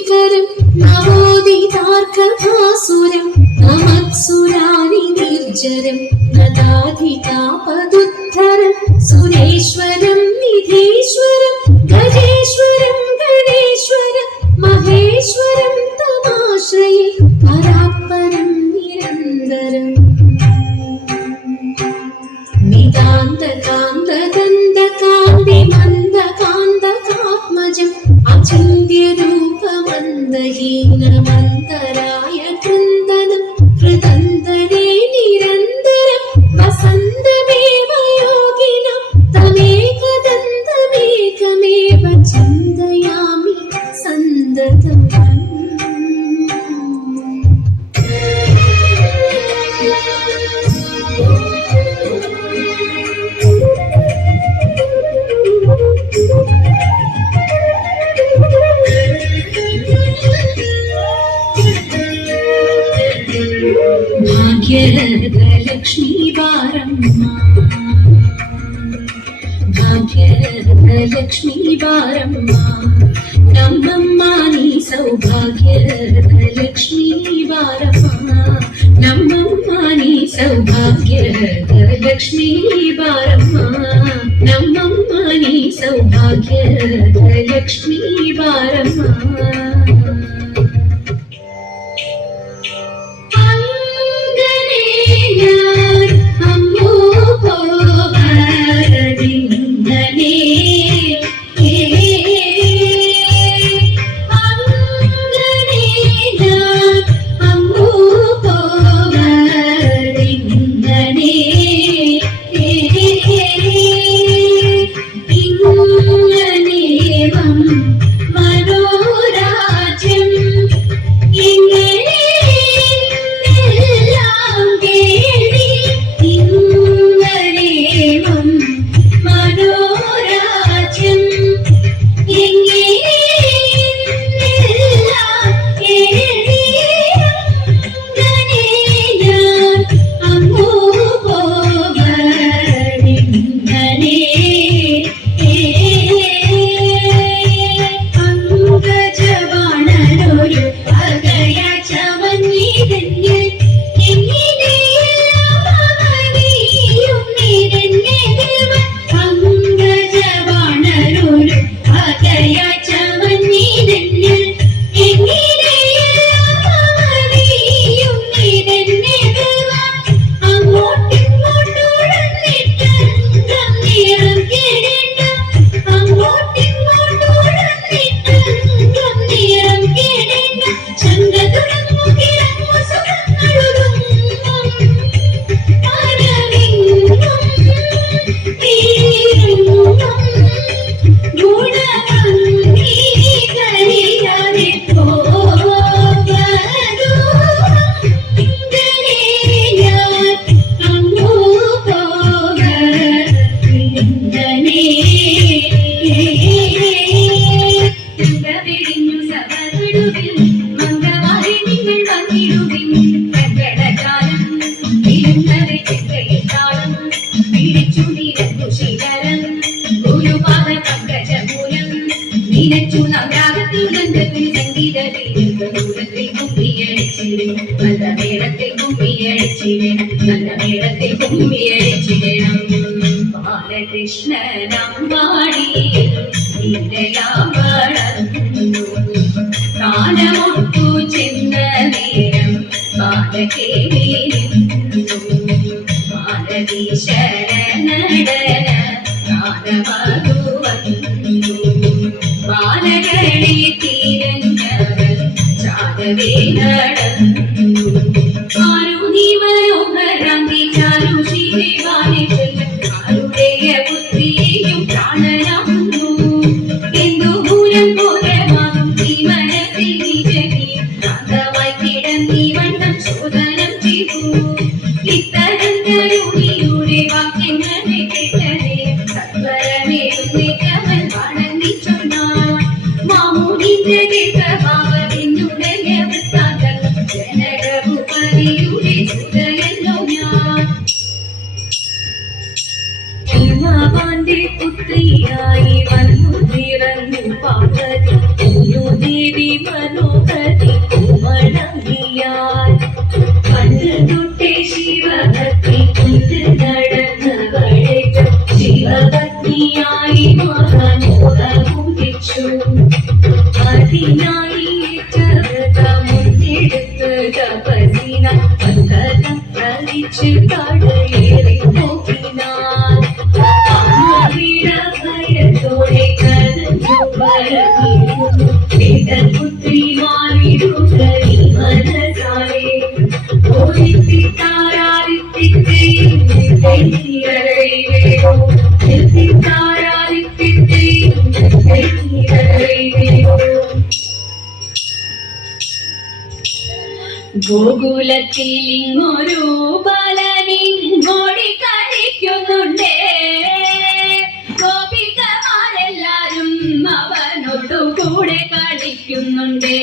ശ്രീകരം നവോദിതാർക്കഭാസുരം നമത്സുരാനി നിർജരം നദാധികാപദുദ്ധരം സുരേശ്വരം നിധീശ്വരം ഗജേശ്വരം ഗണേശ്വരം മഹേശ്വരം തമാശ്രയേ പരാത്പരം നിരന്തരം നിതാന്തകാന്തദന്തകാന്തിമന്ദകാന്തകാത്മജം അചിന്ത്യരൂപമന്ദഹീനമന്തരായ കൃന്ദനം ഹൃദന്തരേ നിരന്തരം വസന്തമേവ യോഗിനം തമേകദന്തമേകമേവ ചിന്തയാമി സന്തതം. ഭാഗ്യലക്ഷ്മി ബാരമ്മ ഭാഗ്യലക്ഷ്മി ബാരമ്മ ನಮ್ಮಮ್ಮ ನೀ ಸೌಭಾಗ್ಯಲಕ್ಷ್ಮೀ ಬಾರಮ್ಮ ನಮ್ಮಮ್ಮ ನೀ ಸೌಭಾಗ್ಯಲಕ್ಷ್ಮೀ ಬಾರಮ್ಮ ನಮ್ಮಮ್ಮ ನೀ ಸೌಭಾಗ್ಯಲಕ್ಷ್ಮೀ ಬಾರಮ್ಮ. പ്രാണമൊട്ടു ചെന്ന നേരം മാലതി ശരണടന ബാലകളെ തീരഞ്ഞവർ ചാരവേ നടന്നു മനോഹരാന്തി ചാരു ശ്രീദേവാനെ ആരുടെയ പുത്രിയെയും പ്രാണനാകുന്നു എന്തു മൂലം പോരമാകും ഈ മനസ്സിൽ നിജനി ശാന്തമായി കിടന്നീ വണ്ണം ശോധനം ചെയ്തു ഇത്തരം കരുണിയുടെ വാക്യങ്ങളെ കേട്ടതേ സത്വരമേറുന്നേറ്റവൻ വണങ്ങി ചൊന്നാൻ മാമൂലിന്റെ കേട്ട ഭാവത്തിനുടയ വൃത്താന്തം ജന ചെങ്കടലേറി നോക്കിനാൻ ഭയത്തോടെ കരഞ്ഞു വരങ്ങിരുന്നു പുത്രി മാറിടുകൈ മനസാലെ ഗോകുലത്തിൽ ഇങ്ങൊരു ബാലനിങ്ങോടി കളിക്കുന്നുണ്ടേ ഗോപികമാരെല്ലാരും അവനോടു കൂടെ കളിക്കുന്നുണ്ടേ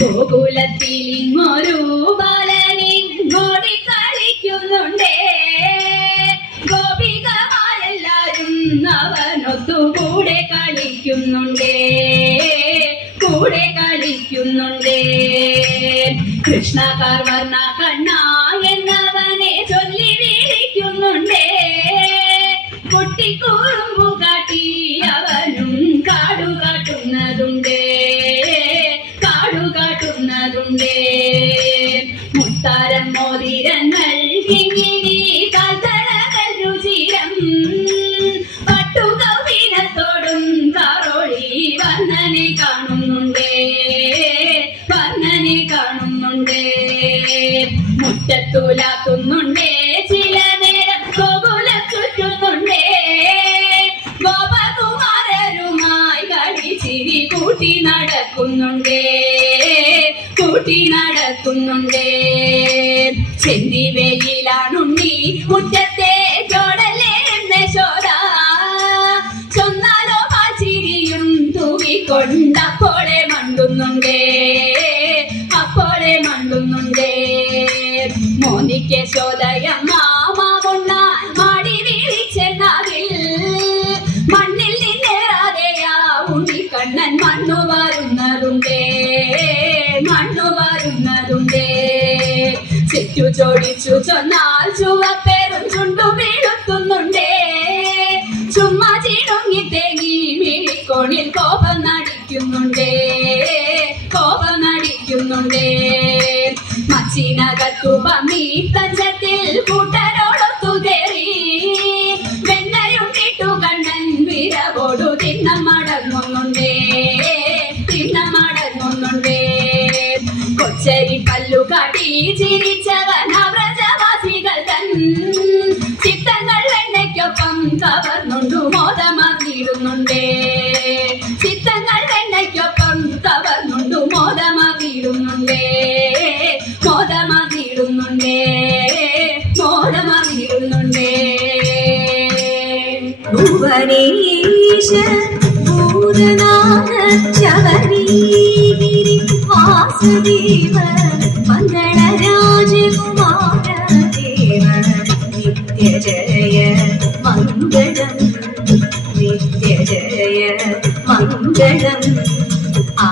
ഗോകുലത്തിൽ ഇങ്ങൊരു ബാലനിങ്ങോടി കളിക്കുന്നുണ്ടേ ഗോപികമാരെല്ലാരും അവനൊത്തു കൂടെ കളിക്കുന്നുണ്ടേ കൂടെ കളിക്കുന്നുണ്ടേ കൃഷ്ണ കാർവർണ കണ്ണ എന്നവനെ ചൊല്ലി വിളിക്കുന്നുണ്ടേ കുട്ടിക്കൂറുമ്പു കാട്ടി അവനും കാടുകാട്ടുന്നതുണ്ടേ കാടുകാട്ടുന്നതുണ്ടേ മുത്താരം മോതിരങ്ങൾ കിങ്ങിണി കാൽത്തളകൾ രുചിരം പട്ടുകൗവീനത്തോടും കാറോളി വർണ്ണനെ കാണുന്നുണ്ടേ വർണ്ണനെ കാണുന്നുണ്ടേ മുറ്റത്തുലാത്തുന്നുണ്ടേ ചില നേരം ഗോകുലം ചുറ്റുന്നുണ്ടേ ഗോപകുമാരരുമായി കളിച്ചിരി കൂട്ടി നടക്കുന്നുണ്ടേ കൂട്ടി നടക്കുന്നുണ്ടേ ചെന്തി വെയിലാണുണ്ണി മുറ്റത്തെ ചോടലേ യശോദ ചൊന്നാലോ പാച്ചിരിയും തൂകിക്കൊണ്ടപ്പോളെ മണ്ടുന്നുണ്ടേ അപ്പോളെ മണ്ടുന്നുണ്ടേ മോനിക്ക് യശോദയമ്മ മാമുണ്ണാൻ മാടി വീഴിച്ചെന്നാകിൽ മണ്ണിൽ നിന്നേറാതെയാ ഉണ്ണിക്കണ്ണൻ മണ്ണു വാരുന്നതുണ്ടേ മണ്ണു വാരുന്നതുണ്ടേ ചുറ്റു ചോടിച്ചു ചൊന്നാൽ ചുവപ്പേറും ചുണ്ടു വീഴുത്തുന്നുണ്ടേ ചുമ്മാ ചിടുങ്ങി തേങ്ങി മിഴിക്കോണിൽ കോപം നടിക്കുന്നുണ്ടേ കോപം നടിക്കുന്നുണ്ടേ മച്ചിനകത്തു പമ്മി തഞ്ചത്തിൽ കൂട്ടരോടൊത്തു കയറി വെണ്ണയും കിട്ടു കണ്ണൻ വിരവോടു തിണ്ണം മടങ്ങുന്നുണ്ടേ തിണ്ണം മടങ്ങുന്നുണ്ടേ കൊച്ചരി പല്ലു കാട്ടി ചിരിച്ചവൻ വ്രജവാസികൾ തൻ ചിത്തങ്ങൾ വെണ്ണയ്ക്കൊപ്പം കവർന്നുണ്ടു മോദമാർന്നിടുന്നുണ്ടേ ചിത്തങ്ങൾ വെണ്ണയ്ക്കൊപ്പം കവർന്നുണ്ടു മോദമാർന്നിടുന്നുണ്ടേ മോദമാർന്നിടുന്നുണ്ടേ മോദമാർന്നിടുന്നുണ്ടേ ഭുവനേശ ഭൂതനാഥ ശബരീഗിരി വാസുദേവ മംഗളരാജകുമാര ദേവ നിത്യ ജയ മംഗളം നിത്യ ജയ മംഗളം ആ